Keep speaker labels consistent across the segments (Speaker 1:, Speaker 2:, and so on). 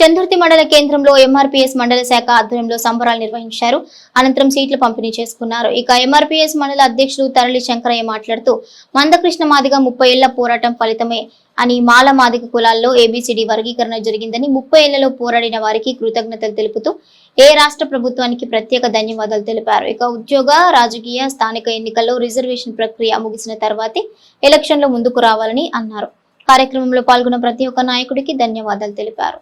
Speaker 1: చందుర్తి మండల కేంద్రంలో ఎంఆర్పీఎస్ మండల శాఖ ఆధ్వర్యంలో సంబరాలు నిర్వహించారు. అనంతరం సీట్లు పంపిణీ చేసుకున్నారు. ఇక ఎంఆర్పీఎస్ మండల అధ్యక్షులు తరలి శంకరయ్య మాట్లాడుతూ మందకృష్ణ మాదిగ ముప్పై ఏళ్ళ పోరాటం ఫలితమే అని మాల మాదిక కులాల్లో ఏబిసిడి వర్గీకరణ జరిగిందని ముప్పై ఏళ్ళలో పోరాడిన వారికి కృతజ్ఞతలు తెలుపుతూ ఏ రాష్ట్ర ప్రభుత్వానికి ప్రత్యేక ధన్యవాదాలు తెలిపారు. ఇక ఉద్యోగ రాజకీయ స్థానిక ఎన్నికల్లో రిజర్వేషన్ ప్రక్రియ ముగిసిన తర్వాతే ఎలక్షన్లో ముందుకు రావాలని అన్నారు. కార్యక్రమంలో పాల్గొన్న ప్రతి ఒక్క నాయకుడికి ధన్యవాదాలు తెలిపారు.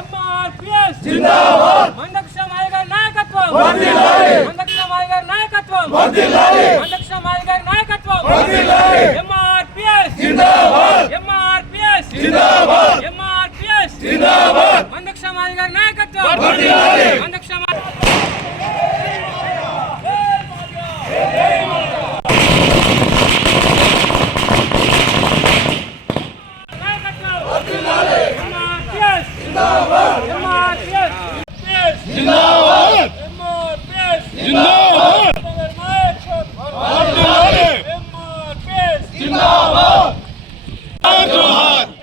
Speaker 2: ఎంఆర్పిఎస్ జిందాబాద్ మందక్ష మాయగారి నాయకత్వం వర్ధిల్లాలి మందక్ష మాయగారి నాయకత్వం వర్ధిల్లాలి మందక్ష మాయగారి నాయకత్వం వర్ధిల్లాలి ఎంఆర్పిఎస్ జిందాబాద్ ఎంఆర్పిఎస్ జిందాబాద్ ఎంఆర్పిఎస్ జిందాబాద్ మందక్ష మాయగారి నాయకత్వం వర్ధిల్లాలి మందక్ష నాయకత్వం వర్ధిల్లాలి ఎంఆర్పిఎస్ జిందాబాద్ ఎంఆర్పిఎస్ జిందాబాద్ ఎంఆర్పిఎస్ జిందాబాద్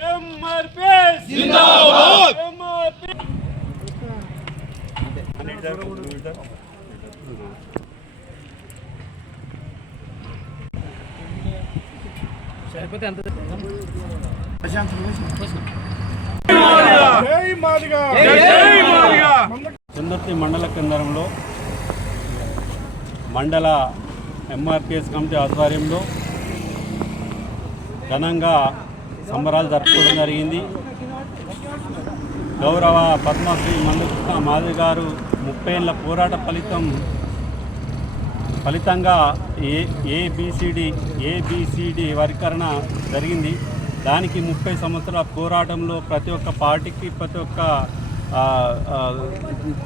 Speaker 2: ఎంఆర్పిఎస్ జిందాబాద్
Speaker 3: మండల కేంద్రంలో మండల ఎంఆర్పిఎస్ కమిటీ ఆధ్వర్యంలో ఘనంగా సంబరాలు జరుపుకోవడం జరిగింది. గౌరవ పద్మశ్రీ మందుకృష్ణ మాధవి గారు ముప్పై ఏళ్ళ పోరాట ఫలితం ఫలితంగా ఏ ఏబిసిడి ఏబిసిడి వర్గీకరణ జరిగింది. దానికి ముప్పై సంవత్సరాల పోరాటంలో ప్రతి ఒక్క పార్టీకి ప్రతి ఒక్క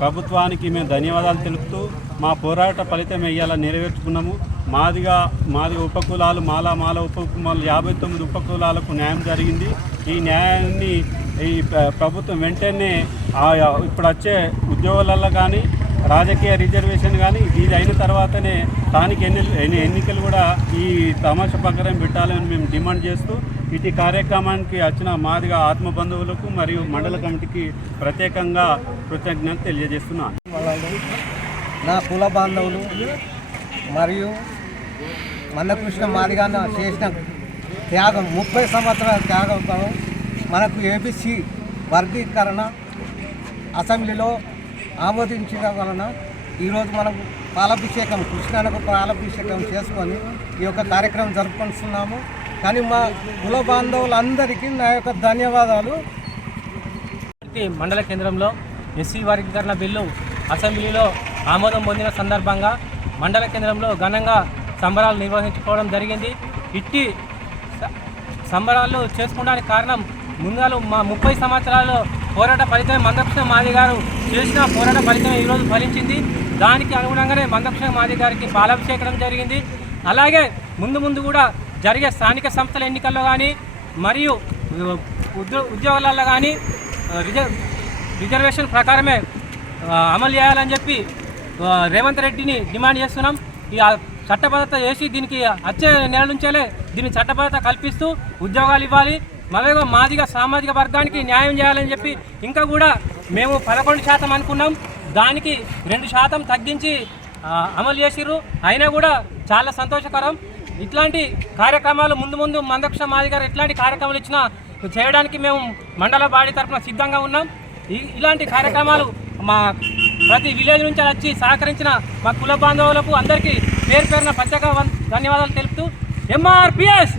Speaker 3: ప్రభుత్వానికి మేము ధన్యవాదాలు తెలుపుతూ మా పోరాట ఫలితం ఇవాళ నెరవేర్చుకున్నాము. మాదిగా మాదిగా ఉపకులాలు మాలా మాల ఉపకులాలు యాభై తొమ్మిది ఉపకులాలకు న్యాయం జరిగింది. ఈ న్యాయాన్ని ఈ ప్రభుత్వం వెంటనే ఆ ఇప్పుడు వచ్చే ఉద్యోగాలలో కానీ రాజకీయ రిజర్వేషన్ కానీ ఇది అయిన తర్వాతనే స్థానిక ఎన్ని ఎన్ని- ఎన్నికలు కూడా ఈ తమాషా ప్రకారం పెట్టాలని మేము డిమాండ్ చేస్తూ ఇటు కార్యక్రమానికి వచ్చిన మాదిగా ఆత్మ బంధువులకు మరియు మండల కమిటీకి ప్రత్యేకంగా కృతజ్ఞత తెలియజేస్తున్నాను.
Speaker 4: నా కుల బాంధవులు మరియు మందకృష్ణ మాదిగాన చేసిన త్యాగం ముప్పై సంవత్సరాల త్యాగంతో మనకు ఏబిసి వర్గీకరణ అసెంబ్లీలో ఆమోదించడం వలన ఈరోజు మనం పాలాభిషేకం కృష్ణానకు పాలాభిషేకం చేసుకొని ఈ యొక్క కార్యక్రమం జరుపుకుంటున్నాము కానీ మా కుల బాంధవులందరికీ నా యొక్క ధన్యవాదాలు.
Speaker 2: మండల కేంద్రంలో ఎస్సీ వర్గీకరణ బిల్లు అసెంబ్లీలో ఆమోదం పొందిన సందర్భంగా మండల కేంద్రంలో ఘనంగా సంబరాలు నిర్వహించుకోవడం జరిగింది. ఇట్టి సంబరాలు చేసుకోవడానికి కారణం ముందుగా మా ముప్పై సంవత్సరాల్లో పోరాట ఫలితం మందకృష్ణ మాది గారు చేసిన పోరాట ఫలితం ఈరోజు ఫలించింది. దానికి అనుగుణంగానే మందకృష్ణ మాది గారికి పాలాభిషేకం జరిగింది. అలాగే ముందు ముందు కూడా జరిగే స్థానిక సంస్థల ఎన్నికల్లో కానీ మరియు ఉద్యో ఉద్యోగాలలో కానీ రిజర్వ్ రిజర్వేషన్ ప్రకారమే అమలు చేయాలని చెప్పి రేవంత్ రెడ్డిని డిమాండ్ చేస్తున్నాం. ఈ చట్టబద్ధత చేసి దీనికి వచ్చే నెల నుంచేలే దీన్ని చట్టబద్ధత కల్పిస్తూ ఉద్యోగాలు ఇవ్వాలి. మరేగో మాదిగా సామాజిక వర్గానికి న్యాయం చేయాలని చెప్పి ఇంకా కూడా మేము పదకొండు శాతం అనుకున్నాం. దానికి రెండు శాతం తగ్గించి అమలు చేసిర్రు. అయినా కూడా చాలా సంతోషకరం. ఇట్లాంటి కార్యక్రమాలు ముందు ముందు మందక్ష మాది గారు ఎట్లాంటి కార్యక్రమాలు ఇచ్చినా చేయడానికి మేము మండల బాడీ తరఫున సిద్ధంగా ఉన్నాం. ఇలాంటి కార్యక్రమాలు మా ప్రతి విలేజ్ నుంచి వచ్చి సహకరించిన మా కుల బాంధవులకు అందరికీ పేరు పేరున ప్రత్యేక ధన్యవాదాలు తెలుపుతూ ఎంఆర్పిఎస్!